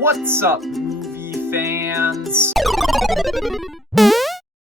What's up, movie fans?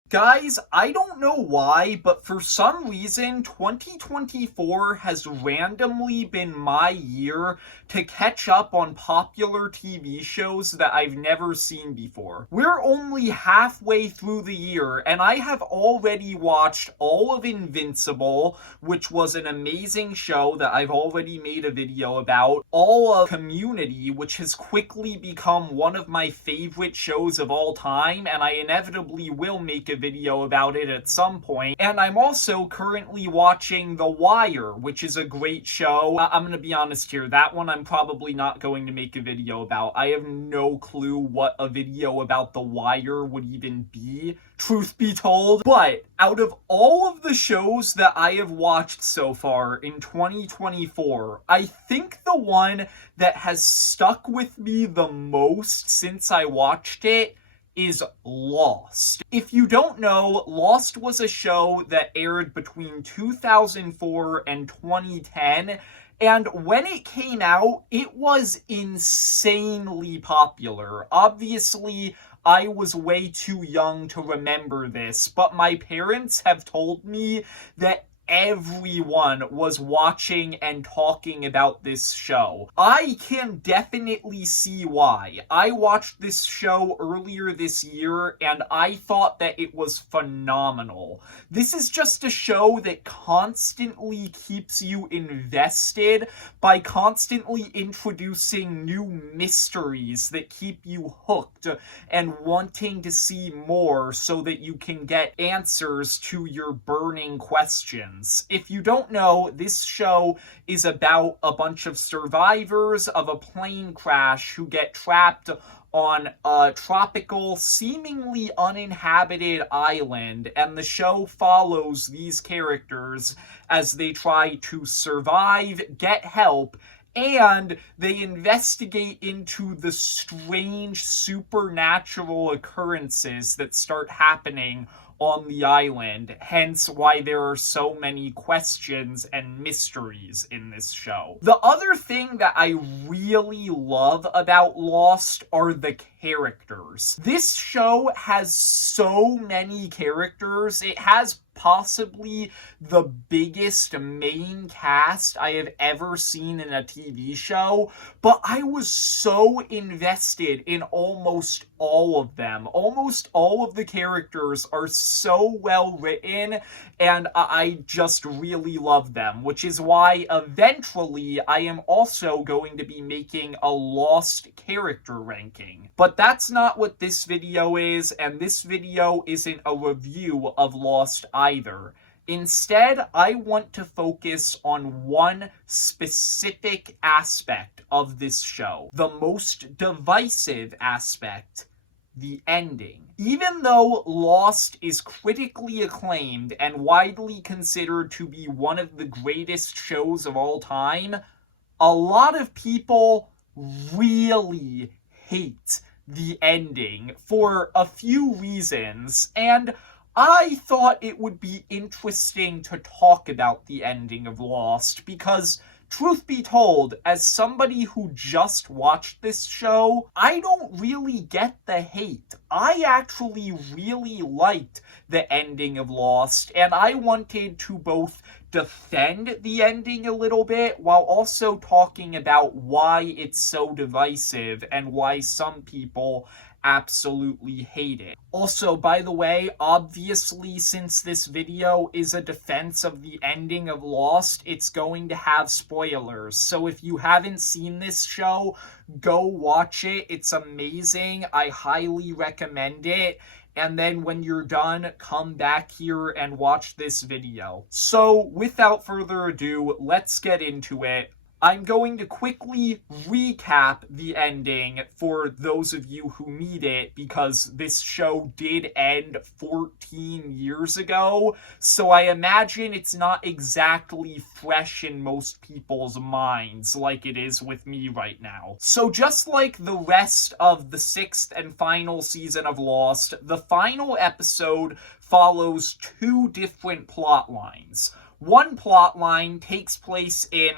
Guys, I don't know why, but for some reason, 2024 has randomly been my year to catch up on popular TV shows that I've never seen before. We're only halfway through the year, and I have already watched all of Invincible, which was an amazing show that I've already made a video about, all of Community, which has quickly become one of my favorite shows of all time, and I inevitably will make a video about it at some point. And I'm also currently watching The Wire, which is a great show. I'm gonna be honest here, that one I'm probably not going to make a video about. I have no clue what a video about The Wire would even be, truth be told. But out of all of the shows that I have watched so far in 2024, I think the one that has stuck with me the most since I watched it is Lost. If you don't know, Lost was a show that aired between 2004 and 2010, and when it came out, it was insanely popular. Obviously, I was way too young to remember this, but my parents have told me that everyone was watching and talking about this show. I can definitely see why. I watched this show earlier this year and I thought that it was phenomenal. This is just a show that constantly keeps you invested by constantly introducing new mysteries that keep you hooked and wanting to see more so that you can get answers to your burning questions. If you don't know, this show is about a bunch of survivors of a plane crash who get trapped on a tropical, seemingly uninhabited island, and the show follows these characters as they try to survive, get help, and they investigate into the strange supernatural occurrences that start happening on the island, hence why there are so many questions and mysteries in this show. The other thing that I really love about Lost are the characters. This show has so many characters. It has possibly the biggest main cast I have ever seen in a TV show, but I was so invested in almost all of them. Almost all of the characters are so well written, and I just really love them, which is why eventually I am also going to be making a Lost character ranking. But that's not what this video is, and this video isn't a review of Lost either. Instead, I want to focus on one specific aspect of this show, the most divisive aspect, the ending. Even though Lost is critically acclaimed and widely considered to be one of the greatest shows of all time, a lot of people really hate the ending for a few reasons, and I thought it would be interesting to talk about the ending of Lost because, truth be told, as somebody who just watched this show, I don't really get the hate. I actually really liked the ending of Lost, and I wanted to both defend the ending a little bit while also talking about why it's so divisive and why some people absolutely hate it. Also, by the way, obviously, since this video is a defense of the ending of Lost, it's going to have spoilers. So if you haven't seen this show, go watch it. It's amazing. I highly recommend it. And then when you're done, come back here and watch this video. So without further ado, let's get into it. I'm going to quickly recap the ending for those of you who need it, because this show did end 14 years ago, so I imagine it's not exactly fresh in most people's minds like it is with me right now. So just like the rest of the 6th and final season of Lost, the final episode follows two different plot lines. One plot line takes place in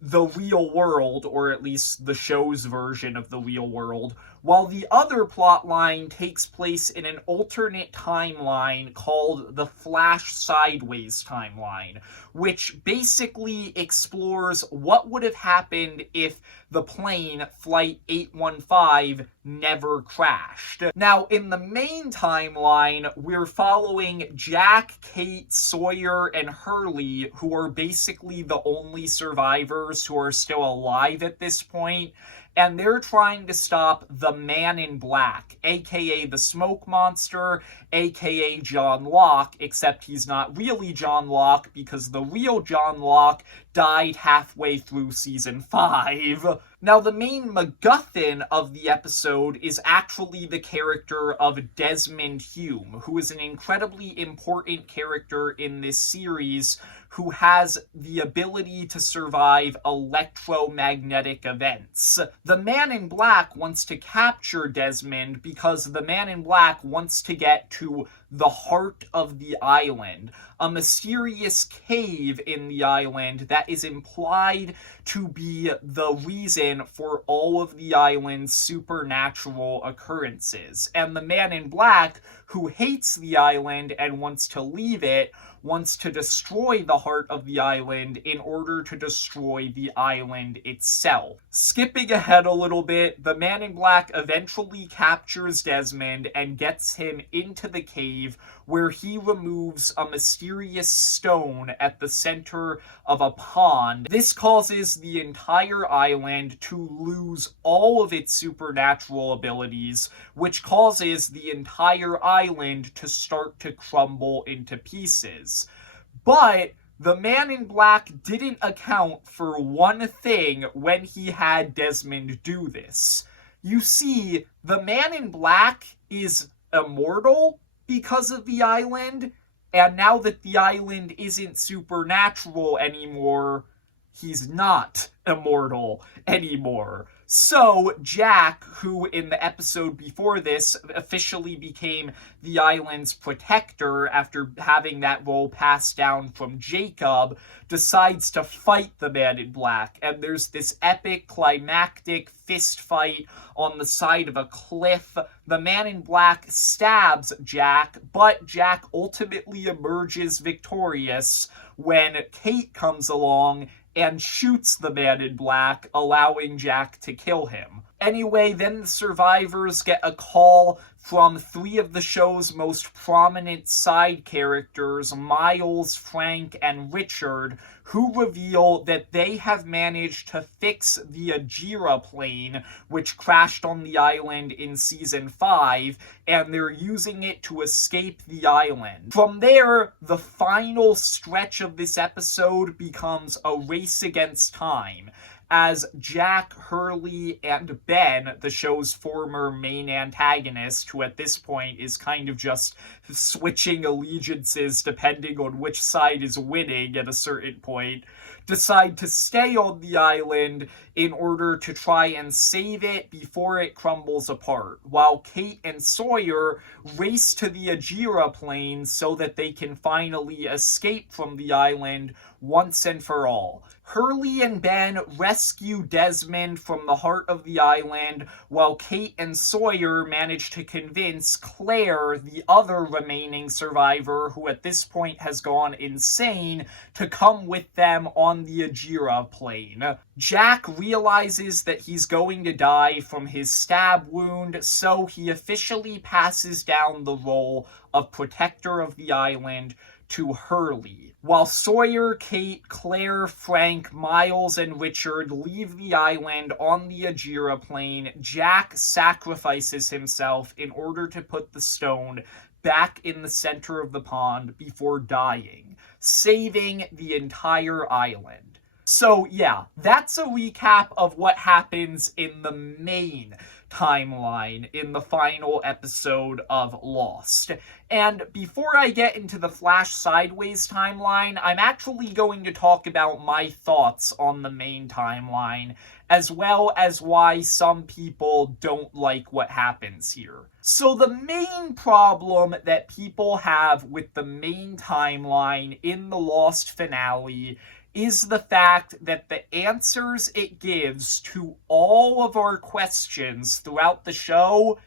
the real world, or at least the show's version of the real world, while the other plotline takes place in an alternate timeline called the Flash Sideways timeline, which basically explores what would have happened if the plane, Flight 815, never crashed. Now, in the main timeline, we're following Jack, Kate, Sawyer, and Hurley, who are basically the only survivors who are still alive at this point, and they're trying to stop the Man in Black, aka the Smoke Monster, aka John Locke, except he's not really John Locke because the real John Locke died halfway through season 5. Now, the main MacGuffin of the episode is actually the character of Desmond Hume, who is an incredibly important character in this series who has the ability to survive electromagnetic events. The Man in Black wants to capture Desmond because the Man in Black wants to get to the heart of the island, a mysterious cave in the island that is implied to be the reason for all of the island's supernatural occurrences. And the Man in Black, who hates the island and wants to leave it, wants to destroy the heart of the island in order to destroy the island itself. Skipping ahead a little bit, the Man in Black eventually captures Desmond and gets him into the cave, where he removes a mysterious stone at the center of a pond. This causes the entire island to lose all of its supernatural abilities, which causes the entire island to start to crumble into pieces. But the Man in Black didn't account for one thing when he had Desmond do this. You see, the Man in Black is immortal because of the island, and now that the island isn't supernatural anymore, he's not immortal anymore. So Jack, who in the episode before this officially became the island's protector after having that role passed down from Jacob, decides to fight the Man in Black. And there's this epic climactic fist fight on the side of a cliff. The Man in Black stabs Jack, but Jack ultimately emerges victorious when Kate comes along and shoots the Man in Black, allowing Jack to kill him. Anyway, then the survivors get a call from 3 of the show's most prominent side characters, Miles, Frank, and Richard, who reveal that they have managed to fix the Ajira plane, which crashed on the island in season 5, and they're using it to escape the island. From there, the final stretch of this episode becomes a race against time, as Jack, Hurley, and Ben, the show's former main antagonist, who at this point is kind of just switching allegiances depending on which side is winning at a certain point, decide to stay on the island in order to try and save it before it crumbles apart, while Kate and Sawyer race to the Ajira plane so that they can finally escape from the island once and for all. Hurley and Ben rescue Desmond from the heart of the island, while Kate and Sawyer manage to convince Claire, the other remaining survivor, who at this point has gone insane, to come with them on the Ajira plane. Jack realizes that he's going to die from his stab wound, so he officially passes down the role of protector of the island to Hurley. While Sawyer, Kate, Claire, Frank, Miles, and Richard leave the island on the Ajira plane, Jack sacrifices himself in order to put the stone back in the center of the pond before dying, saving the entire island. So yeah, that's a recap of what happens in the main timeline in the final episode of Lost. And before I get into the Flash Sideways timeline, I'm actually going to talk about my thoughts on the main timeline, as well as why some people don't like what happens here. So the main problem that people have with the main timeline in the Lost finale is the fact that the answers it gives to all of our questions throughout the show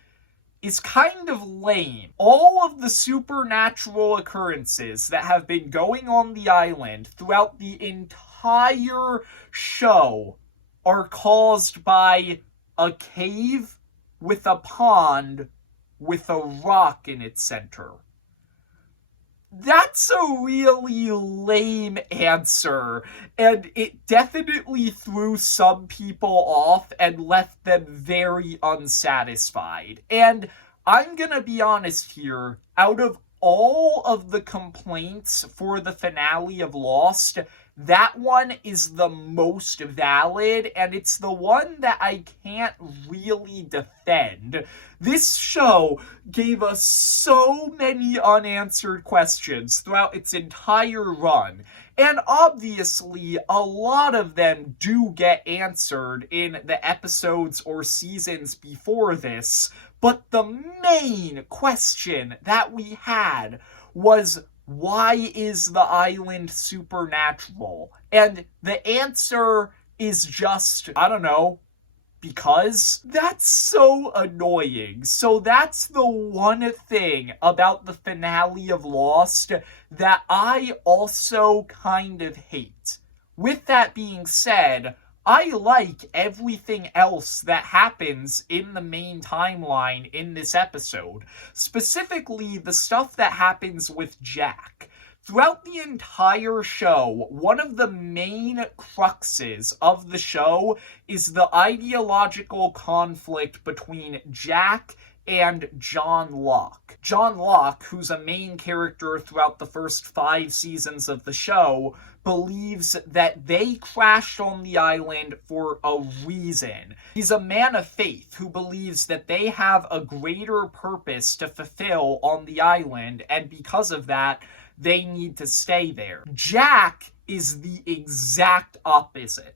is kind of lame. All of the supernatural occurrences that have been going on the island throughout the entire show are caused by a cave with a pond with a rock in its center. That's a really lame answer, and it definitely threw some people off and left them very unsatisfied. And I'm gonna be honest here, out of all of the complaints for the finale of Lost, that one is the most valid, and it's the one that I can't really defend. This show gave us so many unanswered questions throughout its entire run, and obviously a lot of them do get answered in the episodes or seasons before this, but the main question that we had was, why is the island supernatural? And the answer is just, I don't know, because that's so annoying. So that's the one thing about the finale of Lost that I also kind of hate. With that being said, I like everything else that happens in the main timeline in this episode. Specifically, the stuff that happens with Jack. Throughout the entire show, one of the main cruxes of the show is the ideological conflict between Jack and John Locke. John Locke, who's a main character throughout the first 5 seasons of the show, believes that they crashed on the island for a reason. He's a man of faith who believes that they have a greater purpose to fulfill on the island, and because of that, they need to stay there. Jack is the exact opposite.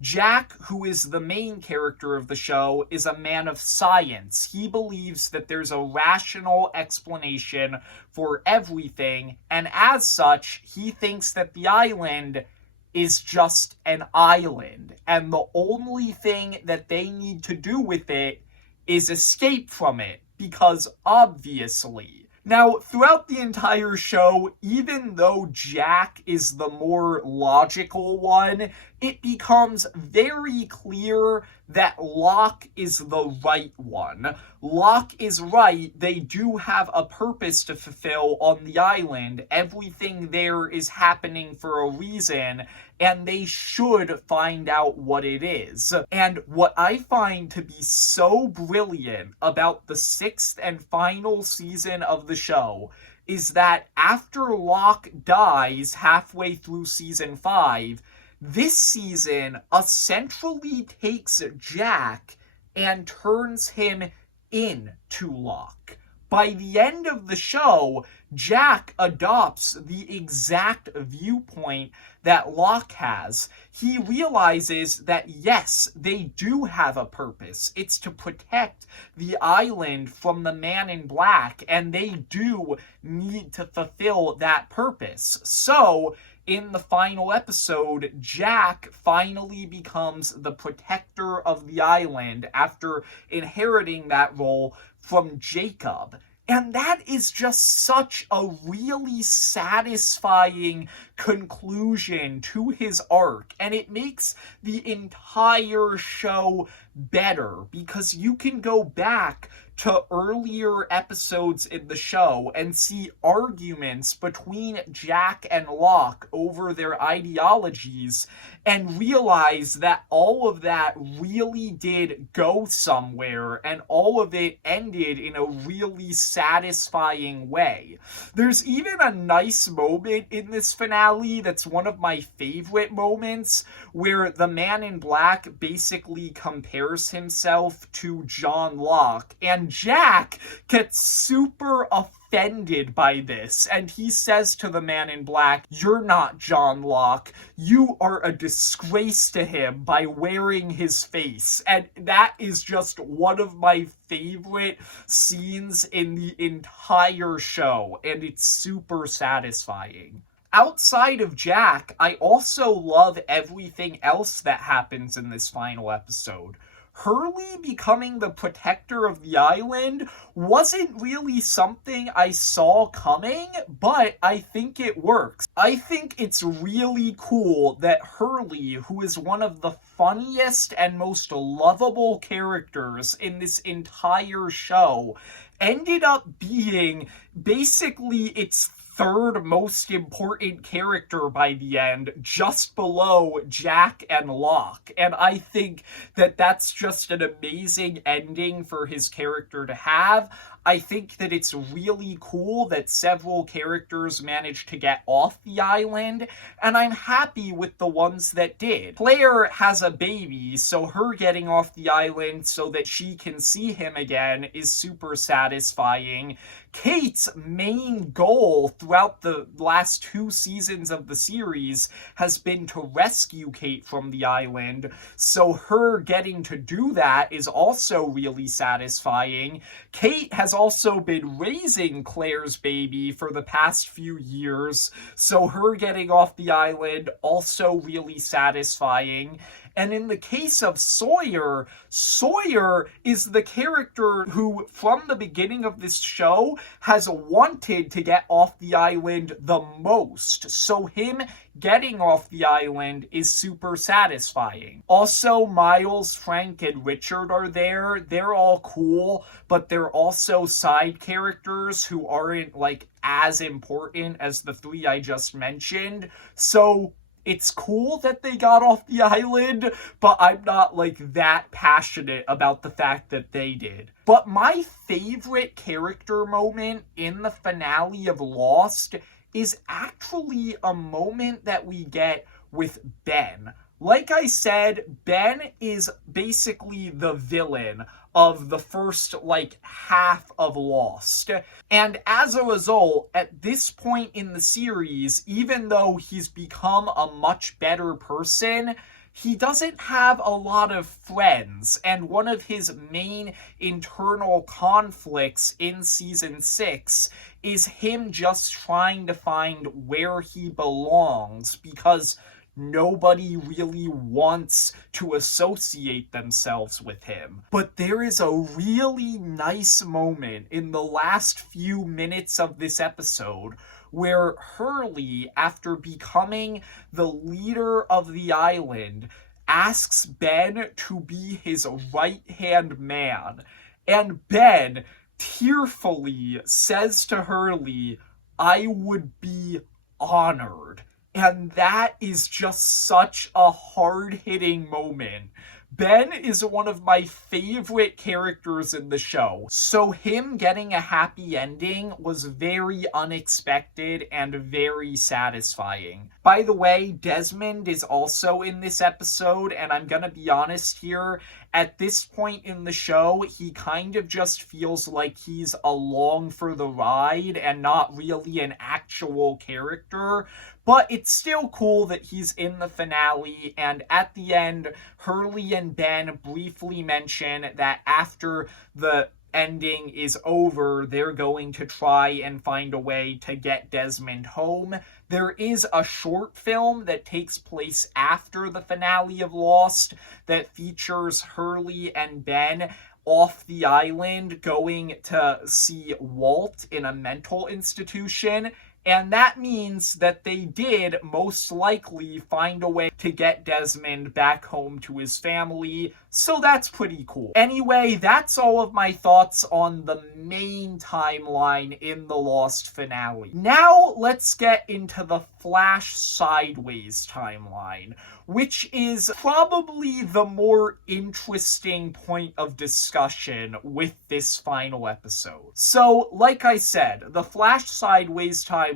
Jack, who is the main character of the show, is a man of science. He believes that there's a rational explanation for everything, and as such, he thinks that the island is just an island, and the only thing that they need to do with it is escape from it, because obviously. Now, throughout the entire show, even though Jack is the more logical one, it becomes very clear that Locke is the right one. Locke is right, they do have a purpose to fulfill on the island. Everything there is happening for a reason, and they should find out what it is. And what I find to be so brilliant about the 6th and final season of the show is that after Locke dies halfway through season 5, this season essentially takes Jack and turns him into Locke. By the end of the show, Jack adopts the exact viewpoint that Locke has. He realizes that yes, they do have a purpose. It's to protect the island from the Man in Black, and they do need to fulfill that purpose. So, in the final episode, Jack finally becomes the protector of the island after inheriting that role from Jacob. And that is just such a really satisfying conclusion to his arc. And it makes the entire show better because you can go back to earlier episodes in the show and see arguments between Jack and Locke over their ideologies and realize that all of that really did go somewhere and all of it ended in a really satisfying way. There's even a nice moment in this finale that's one of my favorite moments where the Man in Black basically compares himself to John Locke, and Jack gets super offended by this, and he says to the Man in Black, "You're not John Locke. You are a disgrace to him by wearing his face." And that is just one of my favorite scenes in the entire show, and it's super satisfying. outside of Jack, I also love everything else that happens in this final episode. Hurley becoming the protector of the island wasn't really something I saw coming, but I think it works. I think it's really cool that Hurley, who is one of the funniest and most lovable characters in this entire show, ended up being basically its third most important character by the end, just below Jack and Locke. And I think that that's just an amazing ending for his character to have. I think that it's really cool that several characters managed to get off the island, and I'm happy with the ones that did. Claire has a baby, so her getting off the island so that she can see him again is super satisfying. Kate's main goal throughout the last 2 seasons of the series has been to rescue Kate from the island, so her getting to do that is also really satisfying. Kate has also been raising Claire's baby for the past few years, so her getting off the island also really satisfying. And in the case of Sawyer, Sawyer is the character who, from the beginning of this show, has wanted to get off the island the most. So him getting off the island is super satisfying. Also, Miles, Frank, and Richard are there. They're all cool, but they're also side characters who aren't, like, as important as the 3 I just mentioned. So it's cool that they got off the island, but I'm not, like, that passionate about the fact that they did. But my favorite character moment in the finale of Lost is actually a moment that we get with Ben. Like I said, Ben is basically the villain of the first, like, half of Lost. And as a result, at this point in the series, even though he's become a much better person, he doesn't have a lot of friends, and one of his main internal conflicts in season 6 is him just trying to find where he belongs, because nobody really wants to associate themselves with him. But there is a really nice moment in the last few minutes of this episode where Hurley, after becoming the leader of the island, asks Ben to be his right-hand man. And Ben tearfully says to Hurley, "I would be honored." And that is just such a hard-hitting moment. Ben is one of my favorite characters in the show, so him getting a happy ending was very unexpected and very satisfying. By the way, Desmond is also in this episode, and I'm gonna be honest here, at this point in the show, he kind of just feels like he's along for the ride and not really an actual character. But it's still cool that he's in the finale, and at the end, Hurley and Ben briefly mention that after the ending is over, they're going to try and find a way to get Desmond home. There is a short film that takes place after the finale of Lost that features Hurley and Ben off the island going to see Walt in a mental institution. And that means that they did most likely find a way to get Desmond back home to his family, so that's pretty cool. Anyway, that's all of my thoughts on the main timeline in the Lost finale. Now let's get into the Flash Sideways timeline, which is probably the more interesting point of discussion with this final episode. So, like I said, the Flash Sideways timeline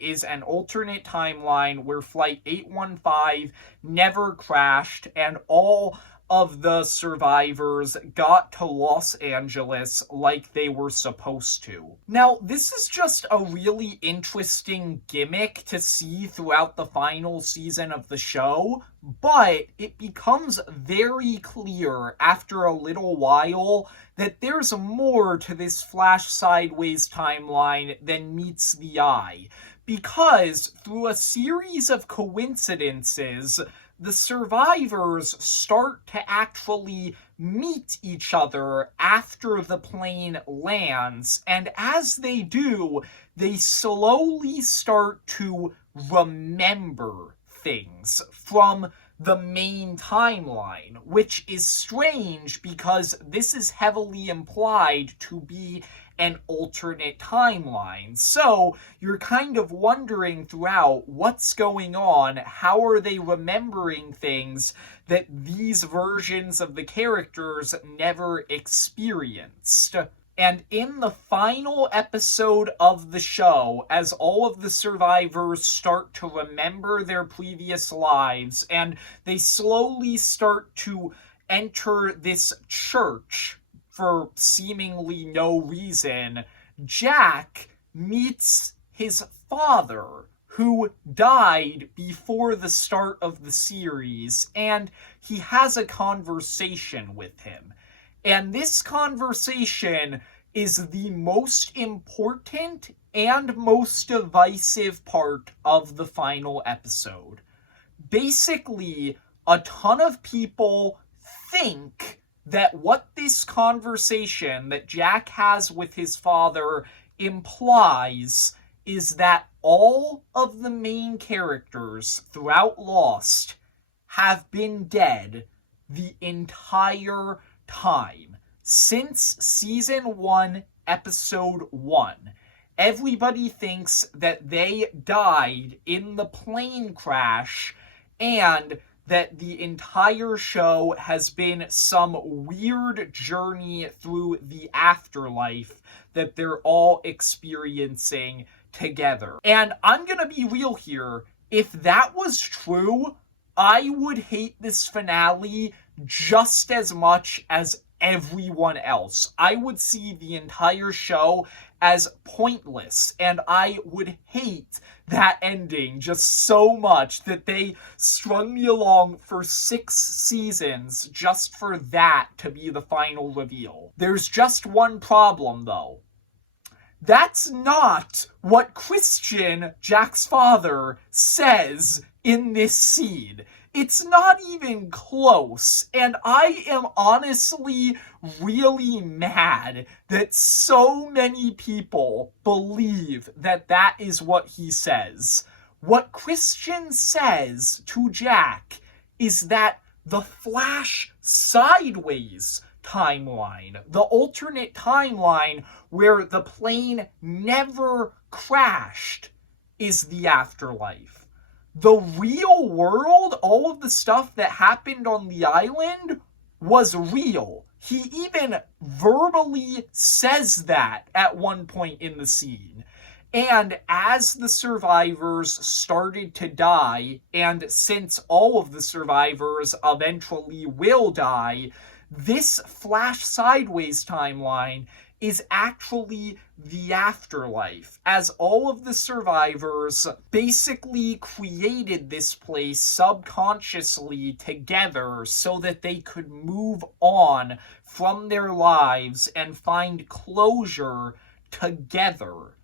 is an alternate timeline where Flight 815 never crashed and all of the survivors got to Los Angeles like they were supposed to. Now, this is just a really interesting gimmick to see throughout the final season of the show, but it becomes very clear after a little while that there's more to this Flash Sideways timeline than meets the eye. because through a series of coincidences, the survivors start to actually meet each other after the plane lands, and as they do, they slowly start to remember things from the main timeline, which is strange because this is heavily implied to be an alternate timeline. So you're kind of wondering throughout what's going on, how are they remembering things that these versions of the characters never experienced. And in the final episode of the show, as all of the survivors start to remember their previous lives, and they slowly start to enter this church for seemingly no reason, Jack meets his father, who died before the start of the series, and he has a conversation with him. And this conversation is the most important and most divisive part of the final episode. Basically, a ton of people think that what this conversation that Jack has with his father implies is that all of the main characters throughout Lost have been dead the entire time since season 1, episode 1. Everybody thinks that they died in the plane crash and that the entire show has been some weird journey through the afterlife that they're all experiencing together. And I'm gonna be real here. If that was true, I would hate this finale just as much as everyone else. I would see the entire show as pointless, and I would hate that ending just so much that they strung me along for 6 seasons just for that to be the final reveal. There's just one problem, though. That's not what Christian, Jack's father, says in this scene. It's not even close, and I am honestly really mad that so many people believe that that is what he says. What Christian says to Jack is that the Flash sideways timeline, the alternate timeline where the plane never crashed, is the afterlife. The real world, all of the stuff that happened on the island, was real. He even verbally says that at one point in the scene. And as the survivors started to die, and since all of the survivors eventually will die, this Flash Sideways timeline is actually the afterlife, as all of the survivors basically created this place subconsciously together so that they could move on from their lives and find closure together.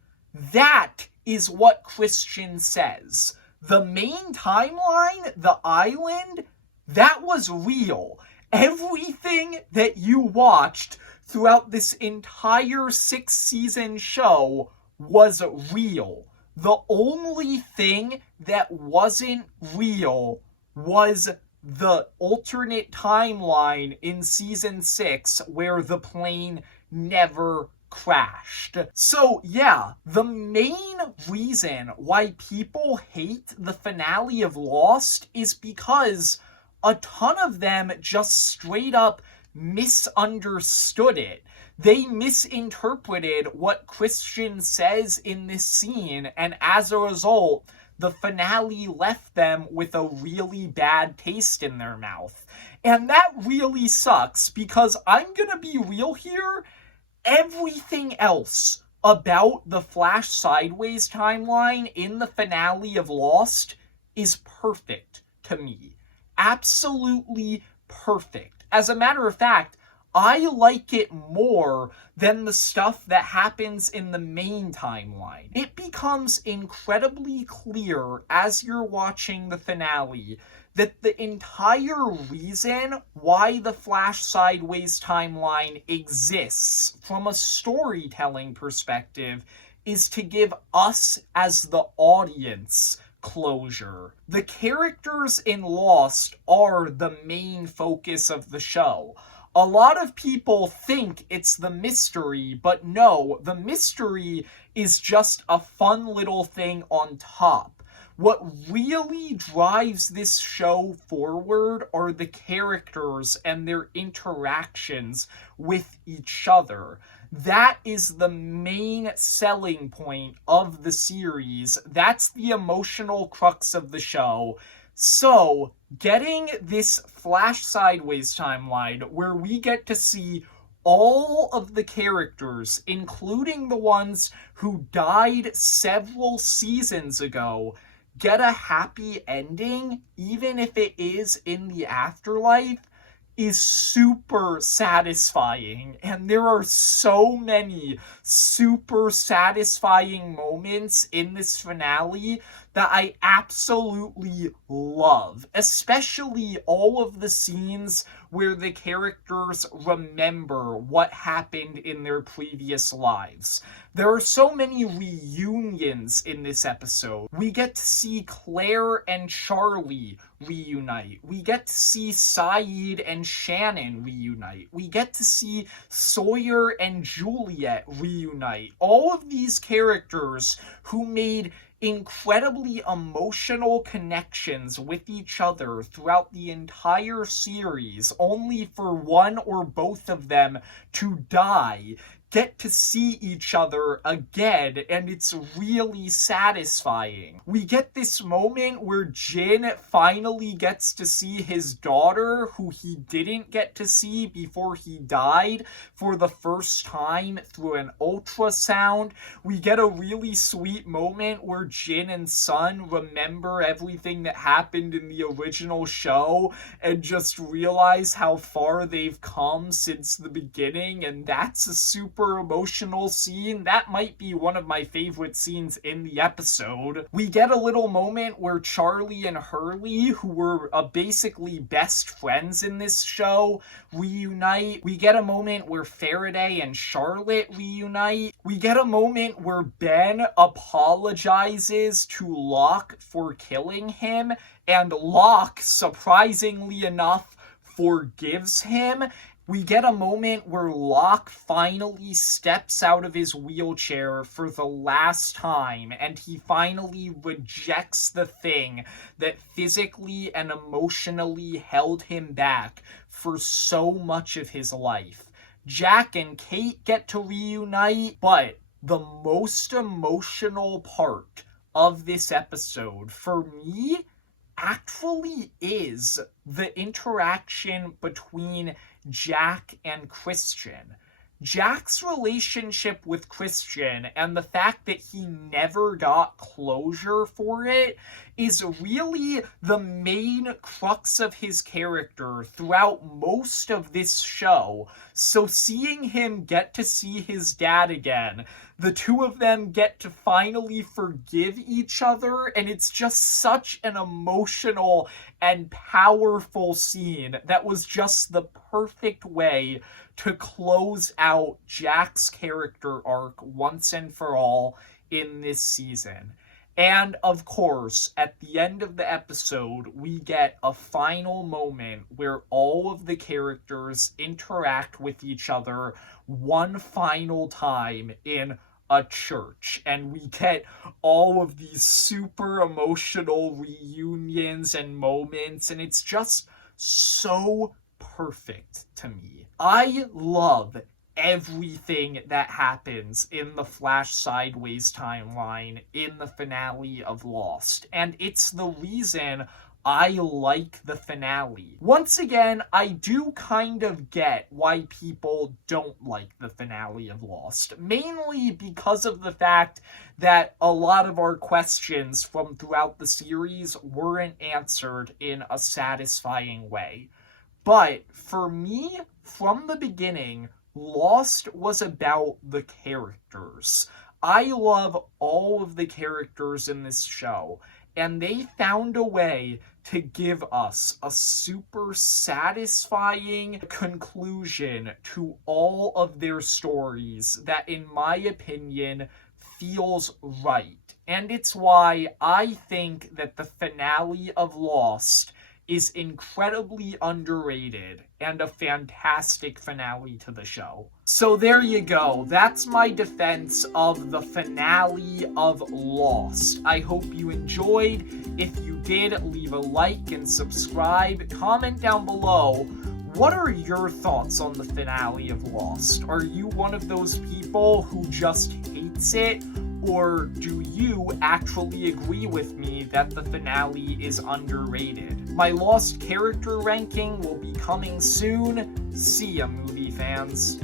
That is what Christian says. The main timeline, the island, that was real. Everything that you watched throughout this entire 6-season show was real. The only thing that wasn't real was the alternate timeline in season 6 where the plane never crashed. So yeah, the main reason why people hate the finale of Lost is because a ton of them just straight up misunderstood it. They misinterpreted what Christian says in this scene, and as a result, the finale left them with a really bad taste in their mouth. And that really sucks, because I'm gonna be real here, everything else about the Flash Sideways timeline in the finale of Lost is perfect to me. Absolutely perfect. As a matter of fact, I like it more than the stuff that happens in the main timeline. It becomes incredibly clear as you're watching the finale that the entire reason why the Flash Sideways timeline exists from a storytelling perspective is to give us as the audience closure. The characters in Lost are the main focus of the show. A lot of people think it's the mystery, but no, the mystery is just a fun little thing on top. What really drives this show forward are the characters and their interactions with each other. That is the main selling point of the series. That's the emotional crux of the show. So, getting this Flash Sideways timeline where we get to see all of the characters, including the ones who died several seasons ago, get a happy ending, even if it is in the afterlife, is super satisfying. And there are so many super satisfying moments in this finale that I absolutely love, especially all of the scenes where the characters remember what happened in their previous lives. There are so many reunions in this episode. We get to see Claire and Charlie reunite. We get to see Sayid and Shannon reunite. We get to see Sawyer and Juliet reunite. All of these characters who made incredibly emotional connections with each other throughout the entire series, only for one or both of them to die, get to see each other again, and it's really satisfying. We get this moment where Jin finally gets to see his daughter, who he didn't get to see before he died, for the first time through an ultrasound. We get a really sweet moment where Jin and Sun remember everything that happened in the original show and just realize how far they've come since the beginning, and that's a super emotional scene. That might be one of my favorite scenes in the episode. We get a little moment where Charlie and Hurley, who were basically best friends in this show, reunite. We get a moment where Faraday and Charlotte reunite. We get a moment where Ben apologizes to Locke for killing him, and Locke, surprisingly enough, forgives him. We get a moment where Locke finally steps out of his wheelchair for the last time, and he finally rejects the thing that physically and emotionally held him back for so much of his life. Jack and Kate get to reunite, but the most emotional part of this episode, for me, actually is the interaction between Jack and Christian. Jack's relationship with Christian and the fact that he never got closure for it is really the main crux of his character throughout most of this show. So seeing him get to see his dad again, the two of them get to finally forgive each other, and it's just such an emotional and powerful scene that was just the perfect way to close out Jack's character arc once and for all in this season. And of course, at the end of the episode, we get a final moment where all of the characters interact with each other one final time in a church, and we get all of these super emotional reunions and moments, and it's just so perfect to me. I love everything that happens in the Flash Sideways timeline in the finale of Lost, and it's the reason I like the finale. Once again, I do kind of get why people don't like the finale of Lost, mainly because of the fact that a lot of our questions from throughout the series weren't answered in a satisfying way. But for me, from the beginning, Lost was about the characters. I love all of the characters in this show, and they found a way to give us a super satisfying conclusion to all of their stories that, in my opinion, feels right. And it's why I think that the finale of Lost is incredibly underrated and a fantastic finale to the show. So there you go. That's my defense of the finale of Lost. I hope you enjoyed. If you did, leave a like and subscribe. Comment down below. What are your thoughts on the finale of Lost? Are you one of those people who just hates it? Or do you actually agree with me that the finale is underrated? My Lost character ranking will be coming soon. See ya, movie fans.